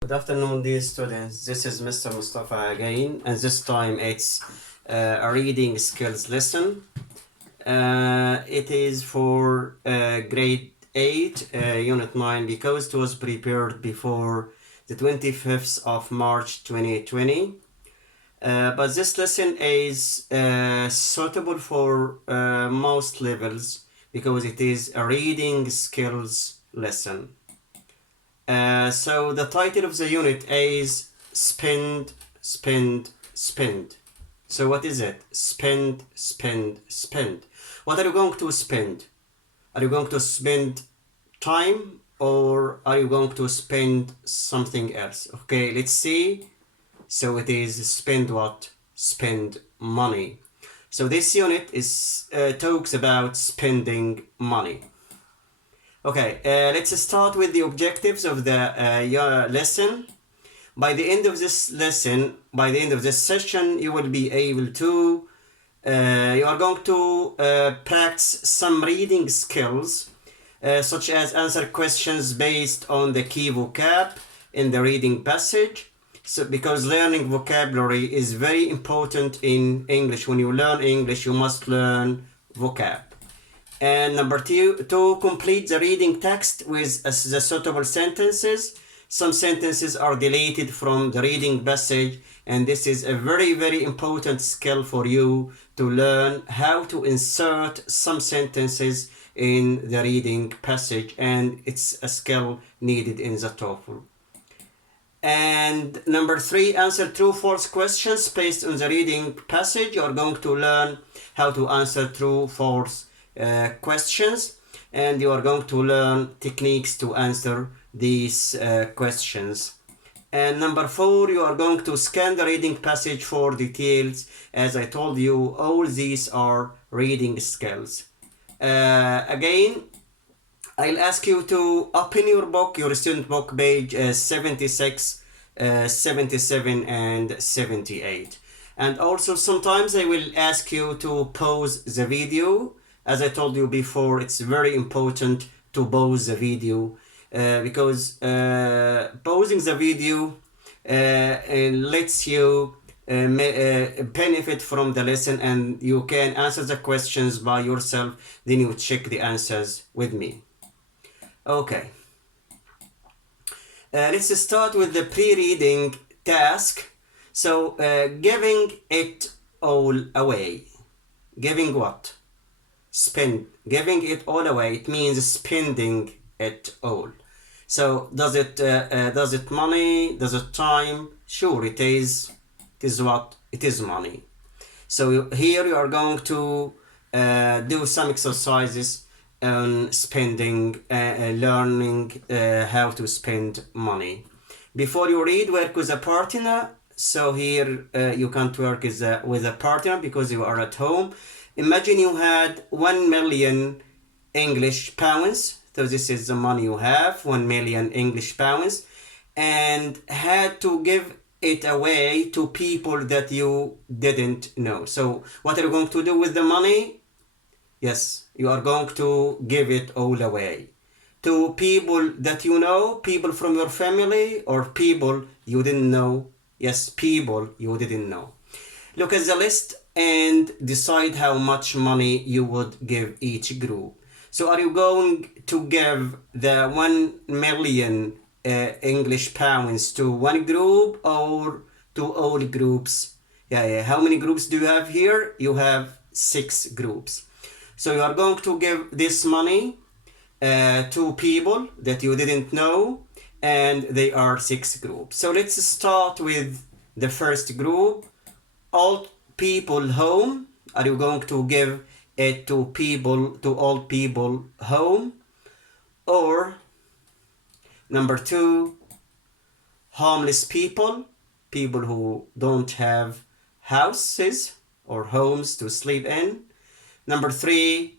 Good afternoon, dear students. This is Mr. Mustafa again, and this time it's a reading skills lesson. It is for grade 8, unit 9, because it was prepared before the 25th of March 2020. But this lesson is suitable for most levels because it is a reading skills lesson. So the title of the unit is Spend, Spend, Spend. So what is it? Spend, spend, spend. What are you going to spend? Are you going to spend time or are you going to spend something else? Okay, let's see. So it is spend what? Spend money. So this unit is talks about spending money. Okay, let's start with the objectives of the lesson. By the end of this lesson, by the end of this session, you will be able to, you are going to practice some reading skills, such as answer questions based on the key vocab in the reading passage. So, because learning vocabulary is very important in English. When you learn English, you must learn vocab. And number two, complete the reading text with the suitable sentences. Some sentences are deleted from the reading passage, and this is a very, very important skill for you to learn how to insert some sentences in the reading passage, and it's a skill needed in the TOEFL. And number three, answer true false questions based on the reading passage. You are going to learn how to answer true false questions, and you are going to learn techniques to answer these questions. And number four, you are going to scan the reading passage for details. As I told you, all these are reading skills. Again, I'll ask you to open your book, your student book, page 76, 77, and 78. And also sometimes I will ask you to pause the video. As I told you before, it's very important to pause the video because pausing the video lets you benefit from the lesson, and you can answer the questions by yourself. Then you check the answers with me. Okay. Let's start with the pre-reading task. So, giving it all away. Giving what? Spend. Giving it all away. It means spending it all. So, does it money? Does it time? Sure, it is. It is what? It is money. So here you are going to do some exercises on spending, learning how to spend money. Before you read, work with a partner. So here you can't work with a partner because you are at home. Imagine you had 1 million English pounds. So this is the money you have, 1 million English pounds, and had to give it away to people that you didn't know. So what are you going to do with the money? Yes, you are going to give it all away to people that you know, people from your family, or people you didn't know. Yes, people you didn't know. Look at the list and decide how much money you would give each group. So are you going to give the 1 million English pounds to one group or to all groups? Yeah. How many groups do you have here? You have 6 groups. So you are going to give this money to people that you didn't know, and they are 6 groups. So let's start with the first group. Old people home. Are you going to give it to people, to old people home? Or number 2, homeless people, people who don't have houses or homes to sleep in. Number 3,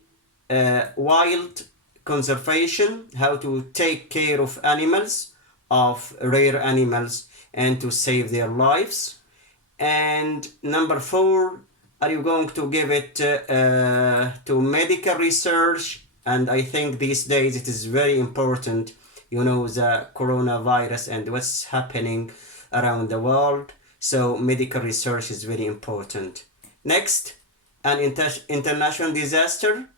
wild conservation, how to take care of animals, of rare animals, and to save their lives. And number 4, are you going to give it to medical research? And I think these days it is very important you know, the coronavirus and what's happening around the world. So medical research is very important. Next, an international disaster,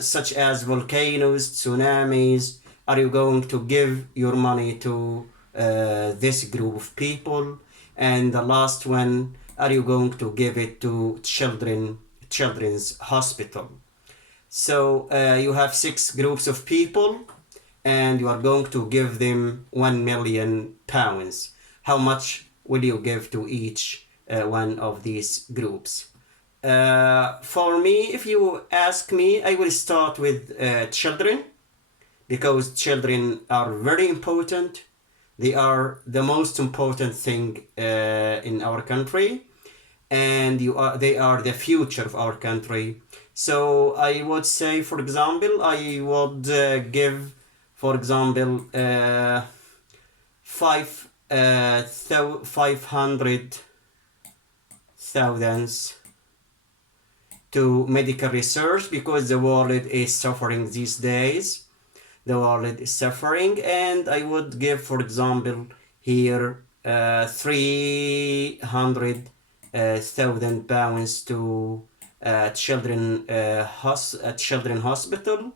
such as volcanoes, tsunamis. Are you going to give your money to this group of people? And the last one, are you going to give it to children's hospital? So you have 6 groups of people, and you are going to give them £1 million. How much will you give to each one of these groups? For me, if you ask me, I will start with children, because children are very important. They are the most important thing in our country, and they are the future of our country. So I would say, for example, I would give, for example, 500,000 to medical research, because the world is suffering these days. The world is suffering, and I would give, for example, here £300,000 to children hospital.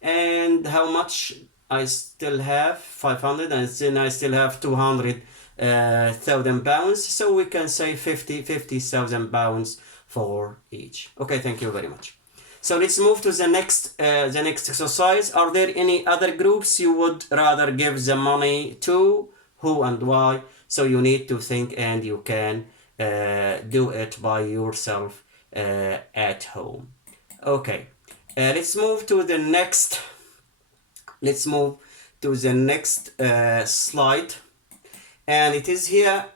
And how much I still have? 500, and then I still have £200,000. So we can say 50,000 pounds for each. Okay, thank you very much. So let's move to the next exercise. Are there any other groups you would rather give the money to? Who and why? So you need to think, and you can do it by yourself at home. Okay, let's move to the next. Let's move to the next slide, and it is here.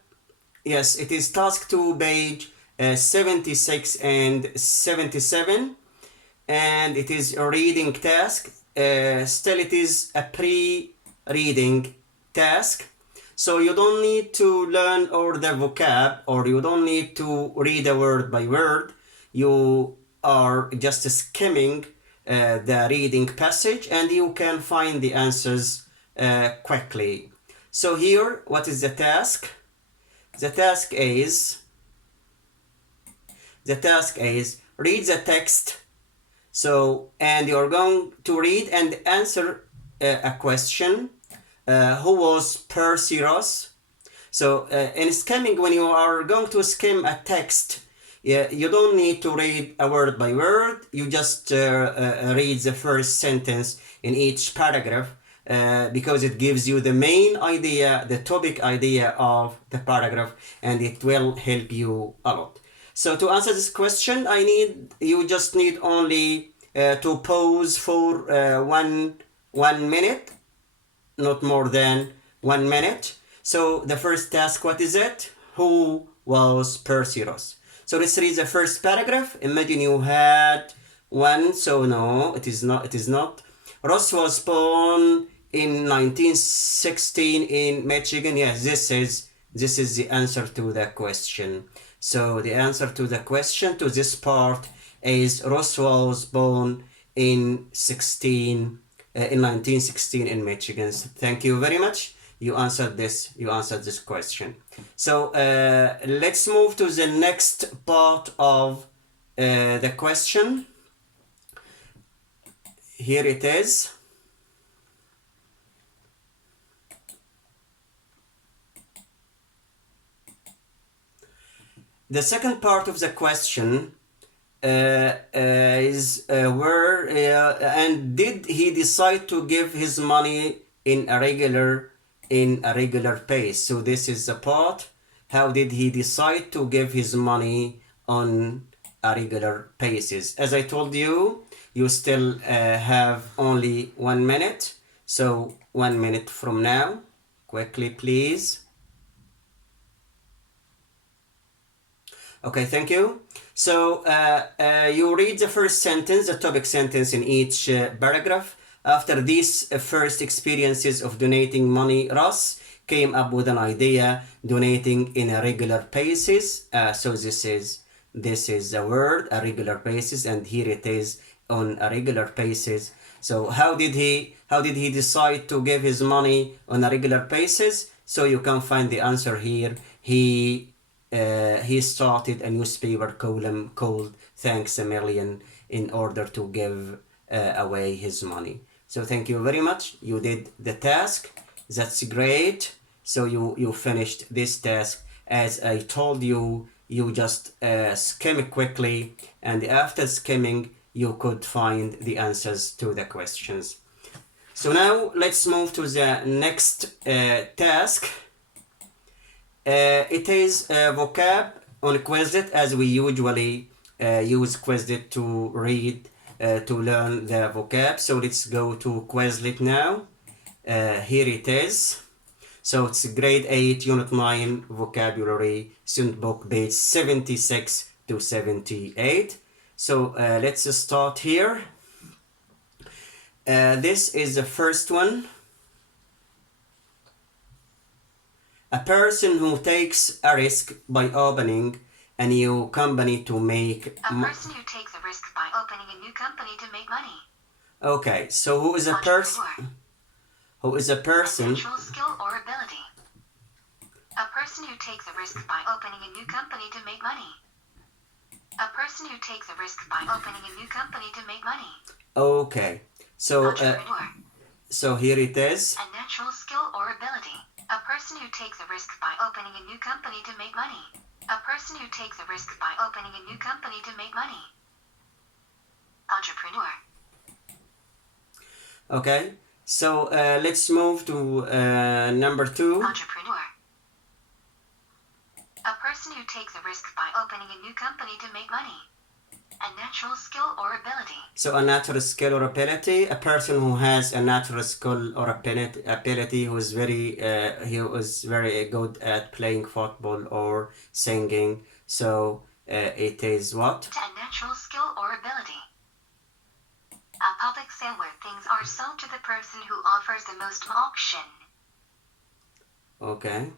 Yes, it is task 2, page 76 and 77. And it is a reading task. Still, it is a pre-reading task. So you don't need to learn all the vocab, or you don't need to read a word by word. You are just skimming the reading passage, and you can find the answers quickly. So here, what is the task? The task is read the text. So, and you're going to read and answer a question. Who was Percy Ross? So, in skimming, when you are going to skim a text, you don't need to read a word by word. You just read the first sentence in each paragraph, because it gives you the main idea, the topic idea of the paragraph, and it will help you a lot. So to answer this question, you just need only to pause for 1 minute, not more than 1 minute. So the first task, what is it? Who was Percy Ross? So let's read the first paragraph. Imagine you had one. So no, it is not. Ross was born in 1916 in Michigan. Yes, this is the answer to the question. So the answer to the question, to this part, is Ross was born in 1916 in Michigan. So thank you very much. You answered this question. So let's move to the next part of the question. Here it is. The second part of the question is where and did he decide to give his money in a regular pace? So this is the part. How did he decide to give his money on a regular basis? As I told you, you still have only 1 minute. So 1 minute from now, quickly please. Okay, thank you. So you read the first sentence, the topic sentence in each paragraph. After these first experiences of donating money, Ross came up with an idea, donating in a regular basis. So this is a word, a regular basis, and here it is, on a regular basis. So how did he decide to give his money on a regular basis? So you can find the answer here. He started a newspaper column called Thanks a Million in order to give away his money. So thank you very much. You did the task. That's great. So you finished this task. As I told you, you just skim it quickly, and after skimming, you could find the answers to the questions. So now let's move to the next task. It is vocab on Quizlet, as we usually use Quizlet to read, to learn the vocab. So let's go to Quizlet now. Here it is. So it's grade 8, unit 9, vocabulary, student book, page 76 to 78. So let's start here. This is the first one. A person who takes a risk by opening a new company to make... A person who takes a risk by opening a new company to make money. Okay, so who is a person? Who is a person? A natural skill or ability. A person who takes a risk by opening a new company to make money. A person who takes a risk by opening a new company to make money. Okay, so Entrepreneur. so here it is. A natural skill or ability. A person who takes a risk by opening a new company to make money. A person who takes a risk by opening a new company to make money. Entrepreneur. Okay, so let's move to number 2. Entrepreneur. A person who takes a risk by opening a new company to make money. A natural skill or ability. So a natural skill or ability, a person who has a natural skill or ability who is very good at playing football or singing. So it is what? A natural skill or ability. A public sale where things are sold to the person who offers the most auction. Okay.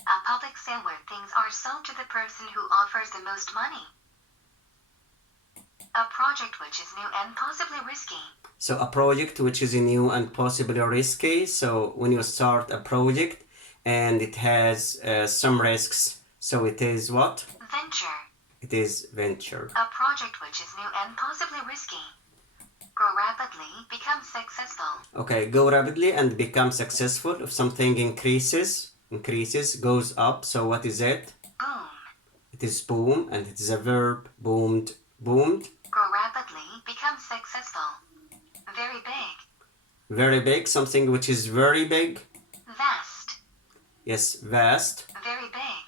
A public sale where things are sold to the person who offers the most money. A project which is new and possibly risky. So a project which is new and possibly risky. So when you start a project and it has some risks, so it is what? Venture. It is venture. A project which is new and possibly risky. Grow rapidly, become successful. Okay, go rapidly and become successful. If something increases, goes up. So what is it? Boom. It is boom, and it is a verb. Boomed. Grow rapidly, become successful. Very big. Very big, something which is very big. Vast. Yes, vast. Very big.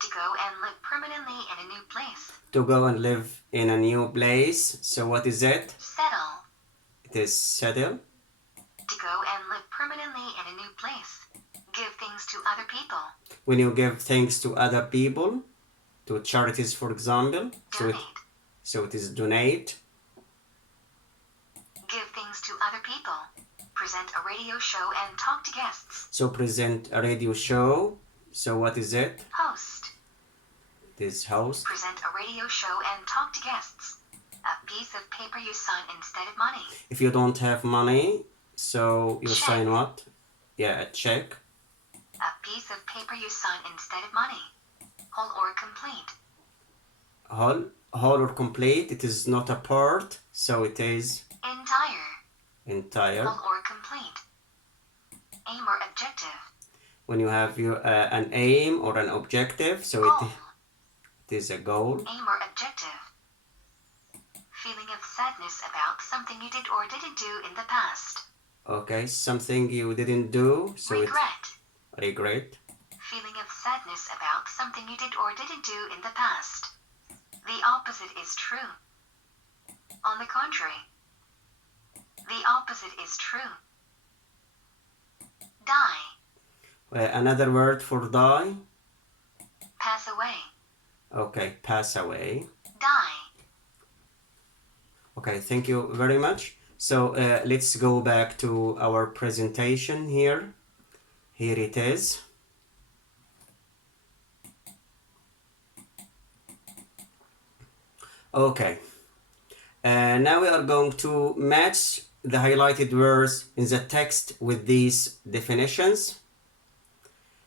To go and live permanently in a new place. To go and live in a new place. So what is it? Settle. It is settle. To go and live permanently in a new place. Give things to other people. When you give things to other people, to charities, for example. Donate. So it is donate. Give things to other people. Present a radio show and talk to guests. So present a radio show. So what is it? Host. It is host. Present a radio show and talk to guests. A piece of paper you sign instead of money. If you don't have money, so you Check. sign what? Yeah, a check. A piece of paper you sign instead of money. Whole or complete. Whole or complete. It is not a part, so it is entire. Whole or complete. Aim or objective. When you have an aim or an objective, so Goal. it is a goal. Aim or objective. Feeling of sadness about something you did or didn't do in the past. Okay, something you didn't do, so Regret. it's regret. Feeling of sadness about something you did or didn't do in the past. The opposite is true. On the contrary. The opposite is true. Die. Another word for die. Pass away. Okay, pass away. Die. Okay, thank you very much. So let's go back to our presentation here. Here it is. Okay. Now we are going to match the highlighted words in the text with these definitions.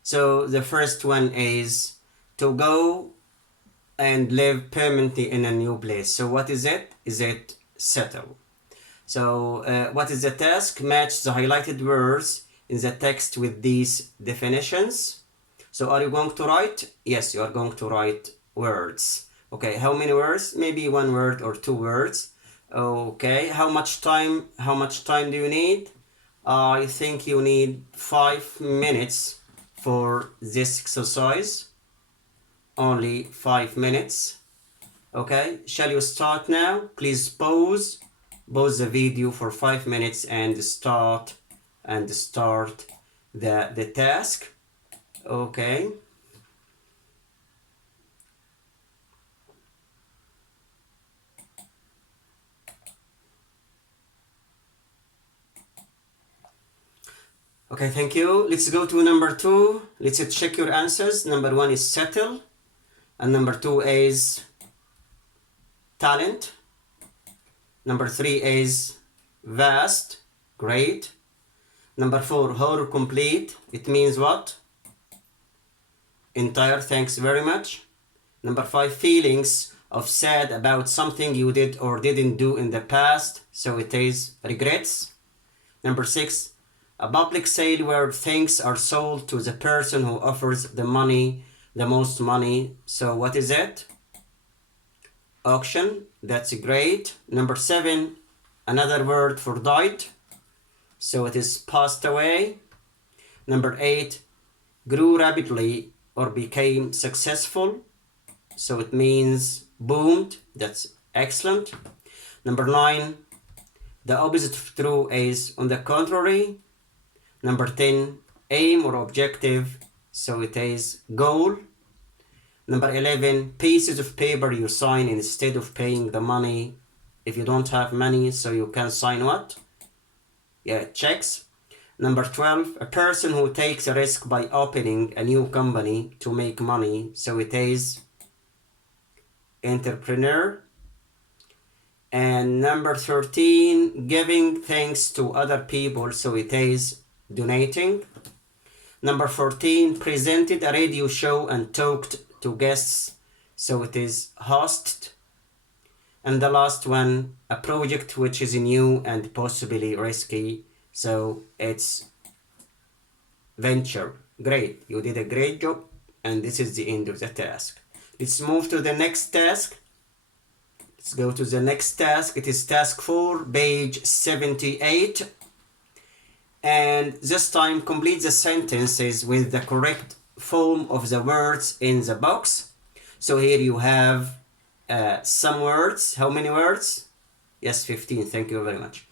So the first one is to go and live permanently in a new place. So what is it? Is it settle? So what is the task? Match the highlighted words in the text with these definitions. So are you going to write? Yes, you are going to write words. Okay, how many words? Maybe one word or two words. Okay, how much time do you need? I think you need 5 minutes for this exercise. Only 5 minutes. Okay, shall you start now? Please pause the video for 5 minutes and start the task. Okay. Okay, thank you. Let's go to number 2. Let's check your answers. Number 1 is settle, and number 2 is talent. Number 3 is vast. Great. Number 4, whole, complete. It means what? Entire. Thanks very much. Number 5, feelings of sad about something you did or didn't do in the past. So it is regrets. Number 6, a public sale where things are sold to the person who offers the most money. So what is it? Auction. That's great. Number 7, another word for died. So it is passed away. Number 8, grew rapidly or became successful. So it means boomed. That's excellent. Number 9, the opposite of true is on the contrary. Number 10, aim or objective. So it is goal. Number 11, pieces of paper you sign instead of paying the money. If you don't have money, so you can sign what? Yeah, checks. Number 12, a person who takes a risk by opening a new company to make money. So it is entrepreneur. And number 13, giving thanks to other people. So it is donating. Number 14, presented a radio show and talked to guests. So it is host. And the last one, a project which is new and possibly risky. So it's venture. Great. You did a great job. And this is the end of the task. Let's move to the next task. Let's go to the next task. It is task 4, page 78. And this time complete the sentences with the correct form of the words in the box. So here you have some words. How many words? Yes, 15. Thank you very much.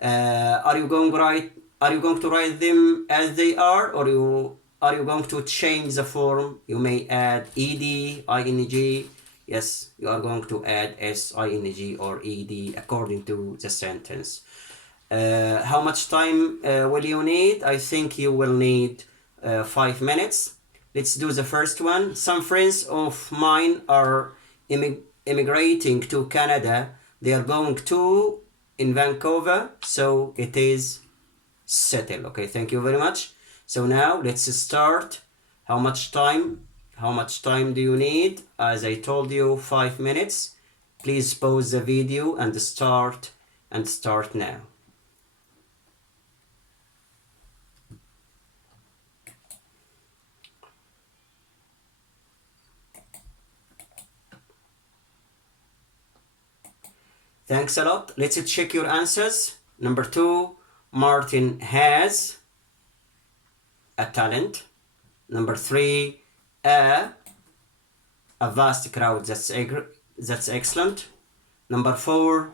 Are you going to write them as they are, or are you going to change the form? You may add ed, ing. Yes, you are going to add s, ing, or ed according to the sentence. How much time will you need? I think you will need 5 minutes. Let's do the first one. Some friends of mine are immigrating to Canada. They are going to in Vancouver, so it is settle. Okay, thank you very much. So now let's start. How much time do you need? As I told you, 5 minutes. Please pause the video and start now. Thanks a lot. Let's check your answers. Number 2, Martin has a talent. Number 3, a vast crowd. That's excellent. Number 4,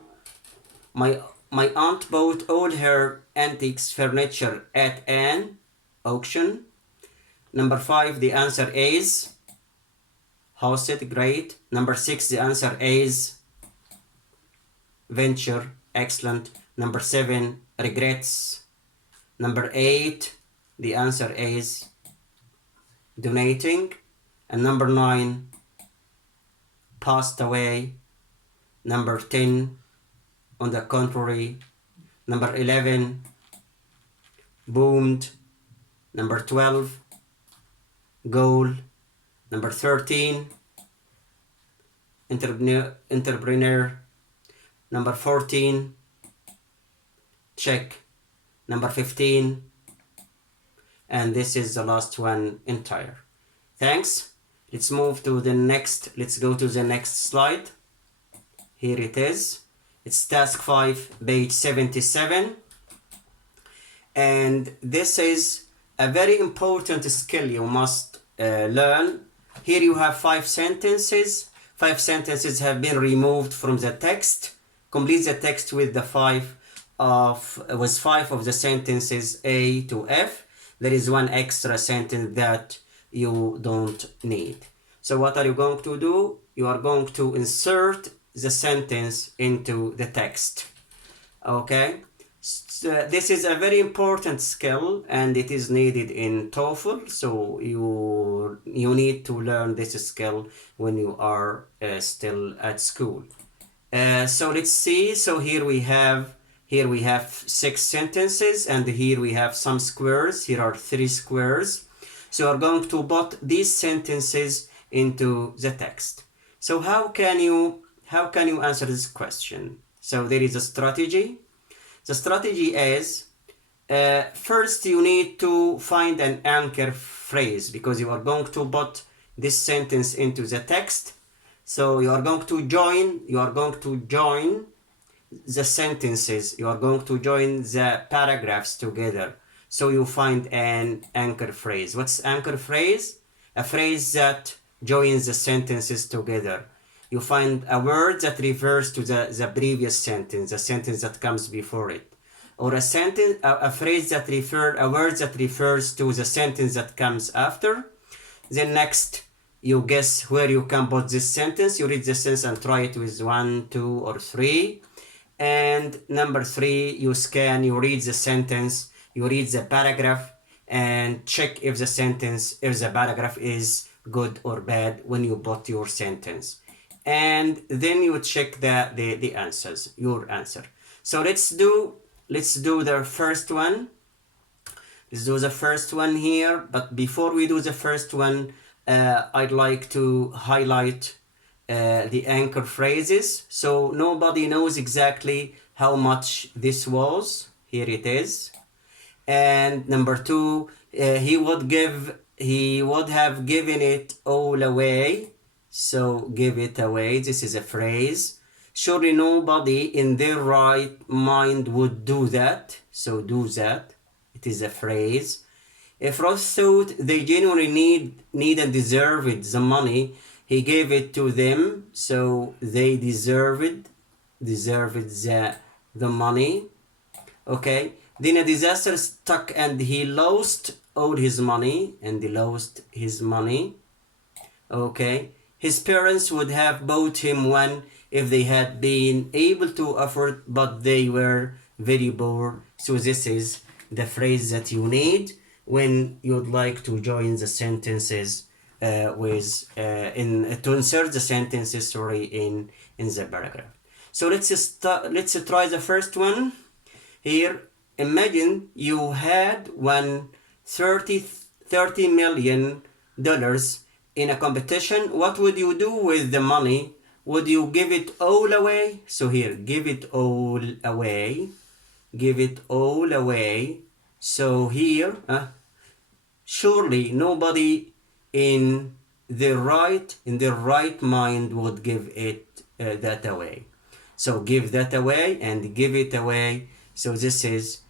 my aunt bought all her antiques furniture at an auction. Number 5, the answer is hosted. Great. Number 6, the answer is venture. Excellent. Number 7, regrets. Number 8, the answer is donating. And number 9, passed away. Number 10, on the contrary. Number 11, boomed. Number 12, goal. Number 13, entrepreneur. Number 14, check. Number 15, and this is the last one, entire. Thanks. Let's move to the next. Let's go to the next slide. Here it is. It's task 5, page 77. And this is a very important skill you must learn. Here you have 5 sentences. 5 sentences have been removed from the text. Complete the text with the 5 of the sentences A to F. There is one extra sentence that you don't need. So what are you going to do? You are going to insert the sentence into the text. Okay? So this is a very important skill and it is needed in TOEFL. So you need to learn this skill when you are still at school. So let's see. So here we have 6 sentences and here we have some squares. Here are 3 squares. So we're going to put these sentences into the text. So how can you answer this question? So there is a strategy. The strategy is first you need to find an anchor phrase because you are going to put this sentence into the text. So you are going to join the sentences, you are going to join the paragraphs together. So you find an anchor phrase. What's anchor phrase? A phrase that joins the sentences together. You find a word that refers to the previous sentence, the sentence that comes before it. Or a word that refers to the sentence that comes after. Then next, you guess where you can put this sentence. You read the sentence and try it with 1, 2, or 3. And number 3, you read the sentence, you read the paragraph, and check if the paragraph is good or bad when you put your sentence. And then you check the answers, your answer. So let's do the first one. Let's do the first one here. But before we do the first one, I'd like to highlight the anchor phrases. So nobody knows exactly how much this was. Here it is. And number 2, he would have given it all away. So give it away. This is a phrase. Surely nobody in their right mind would do that. So do that. It is a phrase. If Ross thought they genuinely need and deserved the money, he gave it to them, so they deserved the money. Okay. Then a disaster struck and he lost all his money, Okay. His parents would have bought him one if they had been able to afford, but they were very poor. So this is the phrase that you need when you'd like to join the sentences to insert the sentences in the paragraph. So let's try the first one. Here, imagine you had won $30 million in a competition. What would you do with the money? Would you give it all away? So here, give it all away. So here, surely nobody in their right mind would give it that away. So give that away and give it away. So this is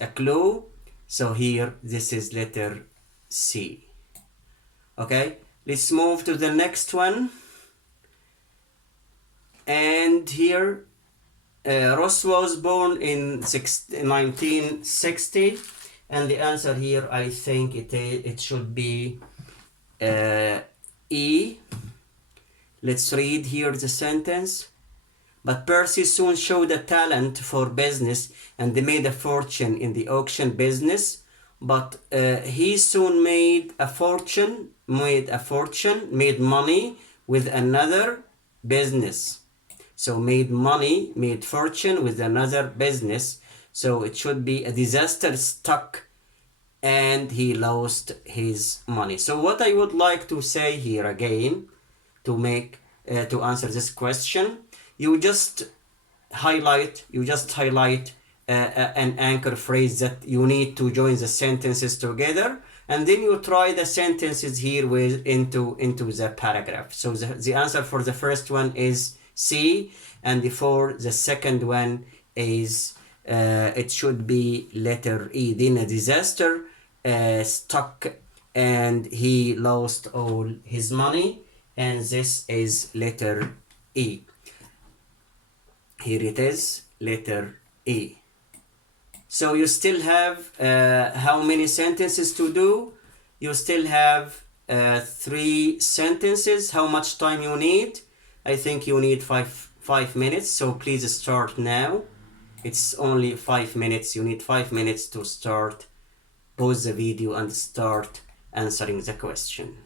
a clue. So here, this is letter C. Okay, let's move to the next one. And here, Ross was born in 1960, and the answer here, I think it should be E. Let's read here the sentence. But Percy soon showed a talent for business and made a fortune in the auction business. But he soon made money with another business. So made money, made fortune with another business. So it should be a disaster struck and he lost his money. So what I would like to say here again to make to answer this question, you just highlight an anchor phrase that you need to join the sentences together, and then you try the sentences here with into the paragraph. So the answer for the first one is C, and for the second one is it should be letter E. Then a disaster struck and he lost all his money, and this is letter E. Here it is, letter E. So you still have how many sentences to do? You still have 3 sentences. How much time you need? I think you need 5 minutes, so please start now. It's only 5 minutes. You need 5 minutes to start. Pause the video and start answering the question.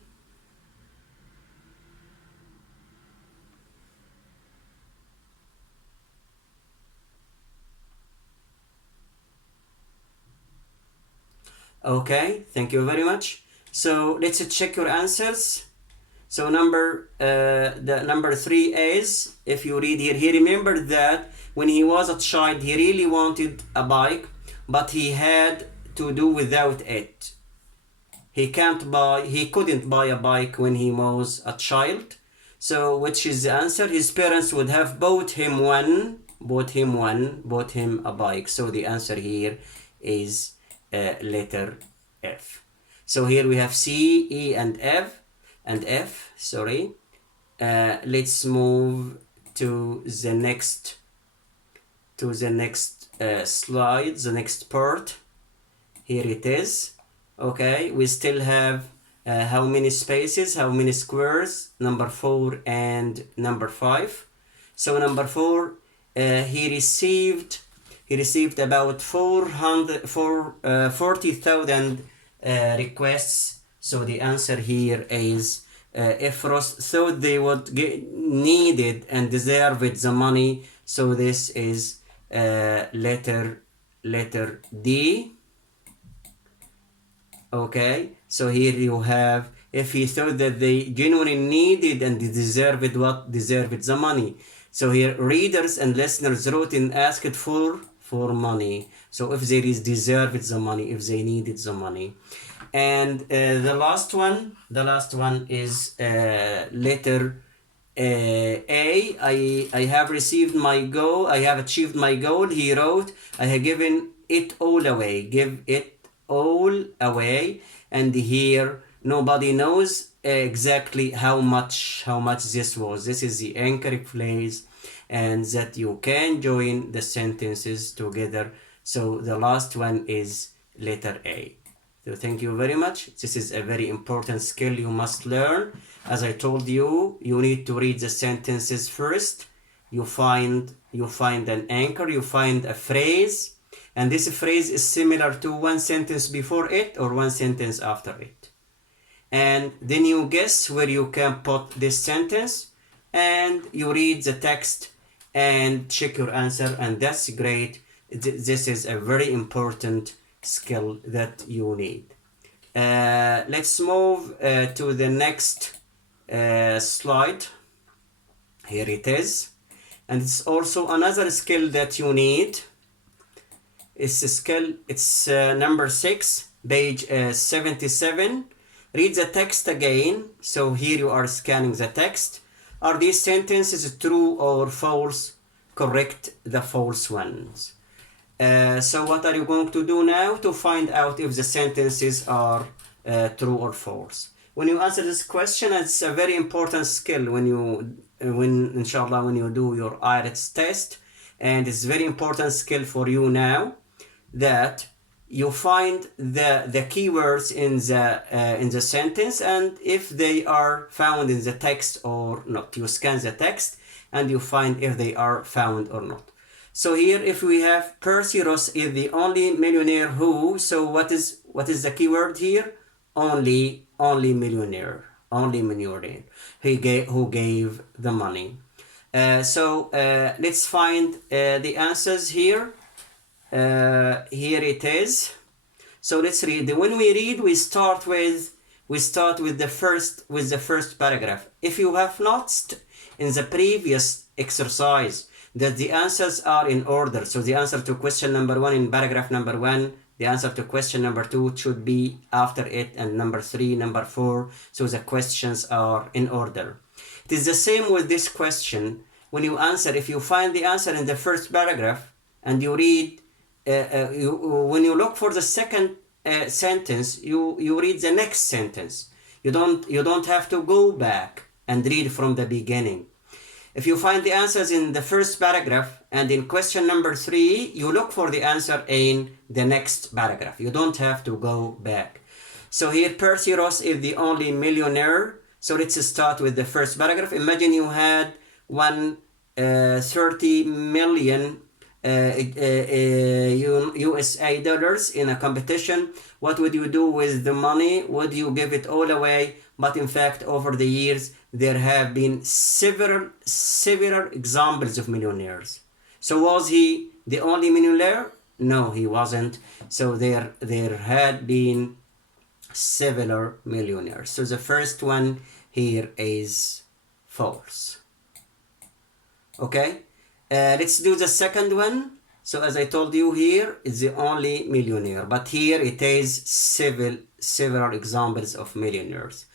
Okay, thank you very much. So let's check your answers. So the number 3 is, if you read here, he remembered that when he was a child he really wanted a bike, but he had to do without it. He couldn't buy a bike when he was a child. So which is the answer? His parents would have bought him a bike. So the answer here is letter F. So here we have C, E, and F. Sorry. Let's move to the next slide, the next part. Here it is. Okay, we still have how many spaces, how many squares? Number 4 and number 5. So number 4, he received about 40,000 requests. So the answer here is if Ross thought they would needed and deserved the money, so this is letter D. Okay, so here you have, if he thought that they genuinely needed and deserved the money. So here readers and listeners wrote and asked for money. So if there is deserved the money, if they needed the money. And the last one is letter A. I have achieved my goal. He wrote, I have given it all away. Give it all away. And here nobody knows exactly how much this was. This is the anchor phrase, and that you can join the sentences together. So the last one is letter A. So thank you very much. This is a very important skill you must learn. As I told you, you need to read the sentences first. You find an anchor, you find a phrase, and this phrase is similar to one sentence before it or one sentence after it. And then you guess where you can put this sentence, and you read the text and check your answer, and that's great. This is a very important skill that you need. Let's move to the next slide. Here it is, and it's also another skill that you need. It's number 6, page 77. Read the text again. So here you are scanning the text. Are these sentences true or false? Correct the false ones. So what are you going to do now to find out if the sentences are true or false? When you answer this question, it's a very important skill when you do your IELTS test, and it's very important skill for you now that you find the keywords in the sentence, and if they are found in the text or not. You scan the text and you find if they are found or not. So here, if we have Percy Ross is the only millionaire who, so what is the keyword here? Only millionaire. Who gave the money. Let's find the answers here. Here it is. So let's read. When we read, we start with the first paragraph. If you have noticed in the previous exercise that the answers are in order, so the answer to question number 1 in paragraph number 1, the answer to question number 2 should be after it, and number 3, number 4, so the questions are in order. It is the same with this question. When you answer, if you find the answer in the first paragraph and you read, when you look for the second sentence, you read the next sentence. You don't have to go back and read from the beginning. If you find the answers in the first paragraph and in question number 3, you look for the answer in the next paragraph. You don't have to go back. So here Percy Ross is the only millionaire. So let's start with the first paragraph. Imagine you had 30 million USA dollars in a competition. What would you do with the money? Would you give it all away? But in fact, over the years, there have been several examples of millionaires. So was he the only millionaire? No, he wasn't. So there had been several millionaires. So the first one here is false. Okay, let's do the second one. So as I told you, here is the only millionaire, but here it is several examples of millionaires.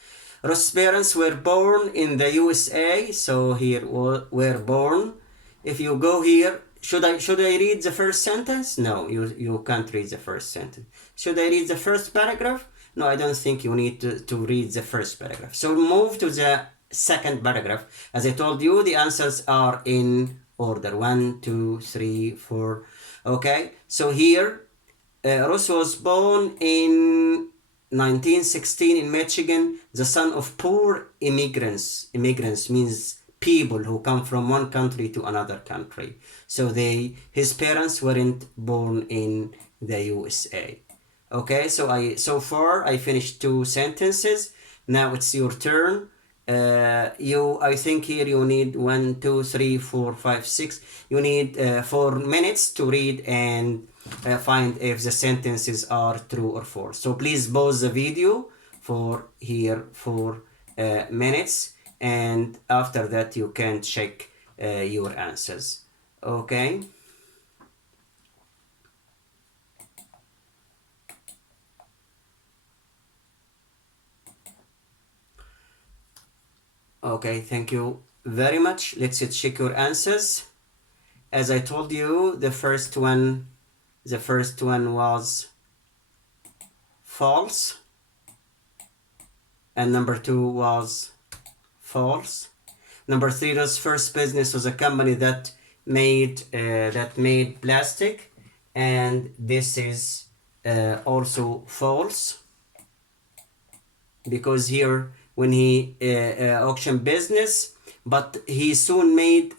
Ross's parents were born in the USA, so here were born. If you go here, should I read the first sentence? No, you can't read the first sentence. Should I read the first paragraph? No, I don't think you need to read the first paragraph. So move to the second paragraph. As I told you, the answers are in order. 1, 2, 3, 4. Okay, so here Ross was born in 1916 in Michigan, the son of poor immigrants. Immigrants means people who come from one country to another country. So his parents weren't born in the USA. Okay, so far I finished 2 sentences. Now it's your turn. I think here you need 1, 2, 3, 4, 5, 6. You need 4 minutes to read and find if the sentences are true or false. So please pause the video for 4 minutes, and after that you can check your answers. Okay. Okay, thank you very much. Let's check your answers. As I told you, the first one was false, and number 2 was false. Number 3, Ross's first business was a company that made plastic, and this is also false, because here when he auction business, but he soon made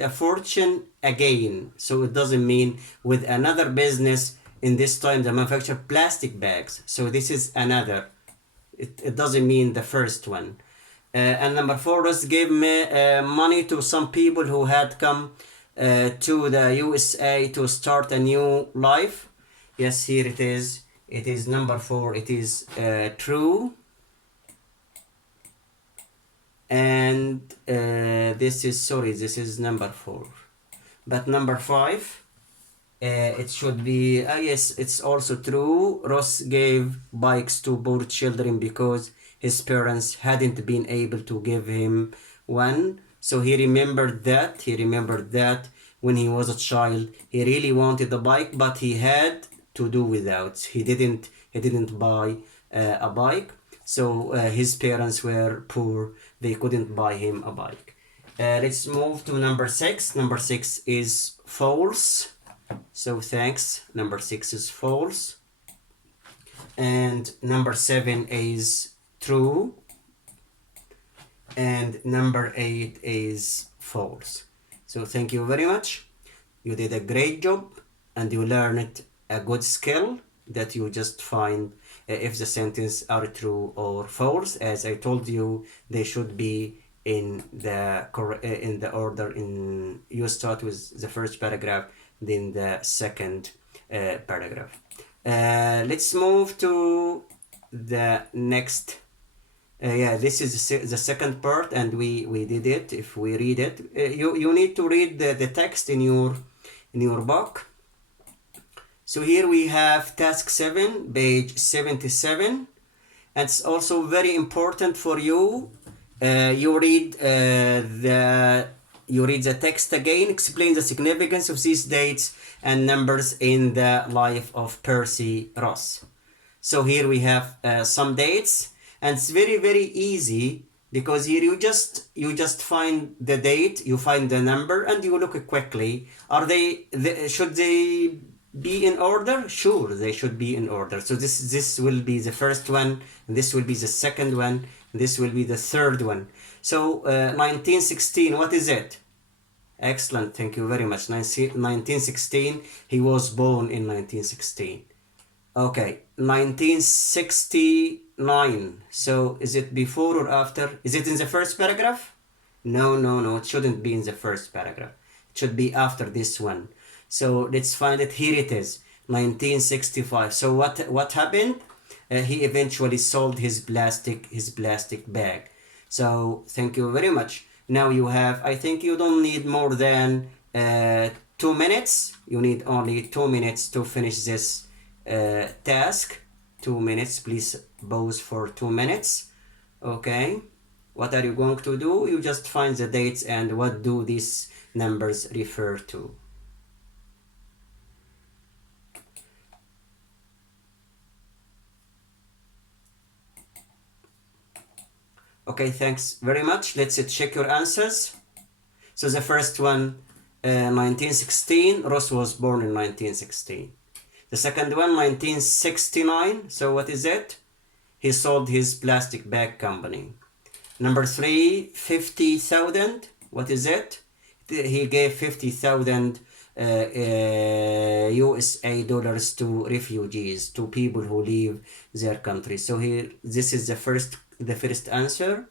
a fortune again. So it doesn't mean with another business, in this time they manufacture plastic bags. So this is another. It doesn't mean the first one. And number 4, Ross gave money to some people who had come to the USA to start a new life. Yes, here it is. It is number 4. It is true. And this is number 4. But number 5, it should be, yes, it's also true. Ross gave bikes to poor children because his parents hadn't been able to give him one. So he remembered that when he was a child, he really wanted a bike, but he had to do without. He didn't buy a bike. So his parents were poor. They couldn't buy him a bike. Let's move to number 6. Number 6 is false. So thanks. Number 6 is false. And number 7 is true. And number 8 is false. So thank you very much. You did a great job, and you learned a good skill that you just find if the sentences are true or false. As I told you, they should be in the order. You start with the first paragraph, then the second paragraph. Let's move to the next. This is the second part, and we did it. If we read it, you need to read the text in your book. So here we have task 7, page 77. And it's also very important for you. You read the text again. Explain the significance of these dates and numbers in the life of Percy Ross. So here we have some dates, and it's very easy, because here you just find the date, you find the number, and you look quickly. Should they be in order? Sure, they should be in order. So this will be the first one, this will be the second one, this will be the third one. So 1916, what is it? Excellent, thank you very much. 1916, he was born in 1916. Okay, 1969. So is it before or after? Is it in the first paragraph? No, it shouldn't be in the first paragraph. It should be after this one. So let's find it. Here it is, 1965. So what happened? He eventually sold his plastic bag. So thank you very much. Now you have, I think you don't need more than 2 minutes. You need only 2 minutes to finish this task. 2 minutes, please pause for 2 minutes. Okay, what are you going to do? You just find the dates and what do these numbers refer to. Okay, thanks very much. Let's check your answers. So the first one, 1916, Ross was born in 1916. The second one, 1969, so what is it? He sold his plastic bag company. Number 3, 50,000, what is it? He gave 50,000 USA dollars to refugees, to people who leave their country. So here, this is the first answer,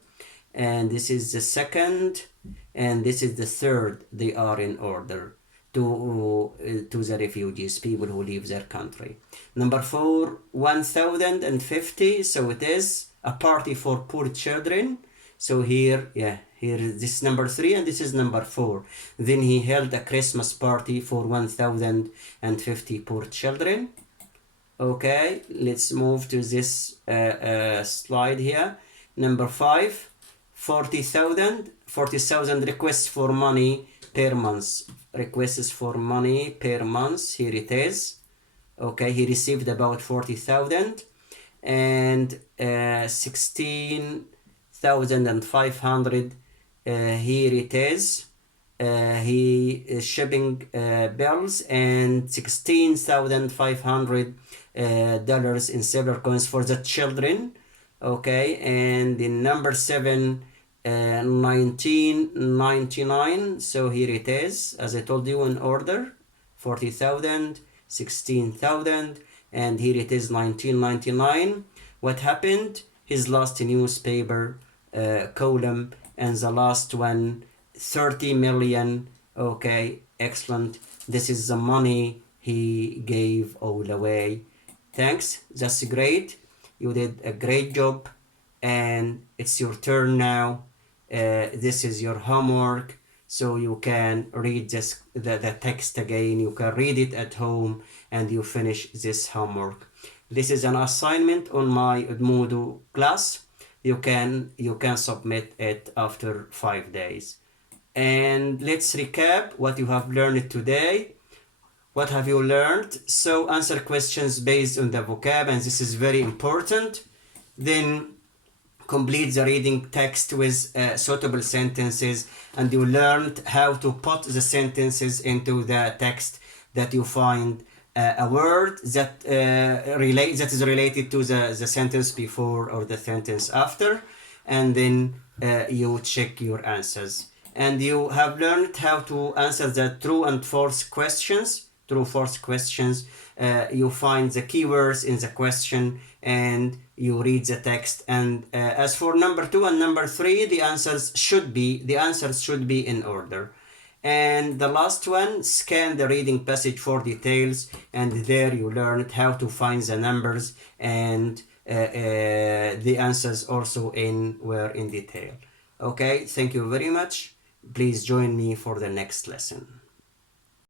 and this is the second, and this is the third. They are in order to the refugees, people who leave their country. Number 4, 1050. So it is a party for poor children. So here this is number 3 and this is number 4. Then he held a Christmas party for 1050 poor children. Okay, let's move to this slide here. Number 5, 40,000 requests for money per month. Requests for money per month. Here it is. Okay, he received about 40,000. And 16,500. Here it is. He is shipping bills and 16,500 dollars in silver coins for the children. Okay, and in number 7, 1999. So here it is, as I told you, in order: 40,000, 16,000, and here it is, 1999. What happened? His last newspaper column, and the last one, 30 million. Okay, excellent. This is the money he gave all away. Thanks, that's great. You did a great job, and it's your turn now. This is your homework, so you can read the text again. You can read it at home, and you finish this homework. This is an assignment on my Edmodo class. You can submit it after 5 days. And let's recap what you have learned today. What have you learned? So answer questions based on the vocab, and this is very important. Then complete the reading text with suitable sentences, and you learned how to put the sentences into the text that you find a word that is related to the sentence before or the sentence after, and then you check your answers. And you have learned how to answer the true and false questions true false questions. You find the keywords in the question and you read the text. And as for number 2 and number 3, the answers should be in order. And the last one, scan the reading passage for details, and there you learned how to find the numbers, and the answers also were in detail. Okay, thank you very much. Please join me for the next lesson.